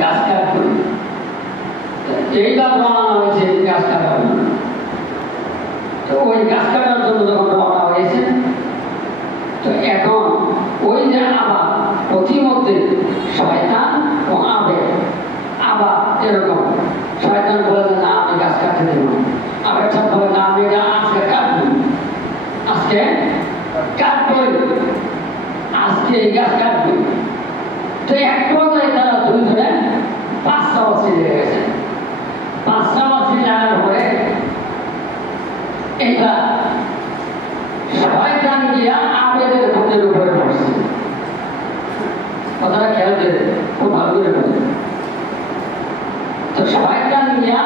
গাছ কাটবে, এইবার রওনা হয়েছে গাছ কাটার জন্য। তো ওই গাছ কাটার জন্য যখন রওনা হয়েছে, তো এখন ওই যে আবার প্রতিমধ্যে শয়তান ও আবেগ আবার এরকম শয়তান বলে যে না আমি গাছ কাটতে দেব, আবেগ সব বলে না আমি আজকে কাটবো, আজকে কাটবই, আজকে এই গাছ কাটবই। তো এক পর্যায়ে তারা দুইজনে 5টা বছর লেগে গেছে। 5টা বছর লাগার পরে এইবার শয়তান গিয়া আবেদের বুকের উপরে বসছে। কথাটা খেয়াল দেবে, খুব ভালো করে বলবে। তো শয়তান গিয়া